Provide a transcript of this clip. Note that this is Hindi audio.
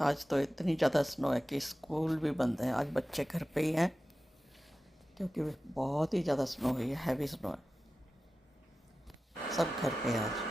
आज तो इतनी ज़्यादा स्नो है कि स्कूल भी बंद है। आज बच्चे घर पे ही हैं क्योंकि बहुत ही ज़्यादा स्नो हुई है, हैवी स्नो है। सब घर पे हैं आज।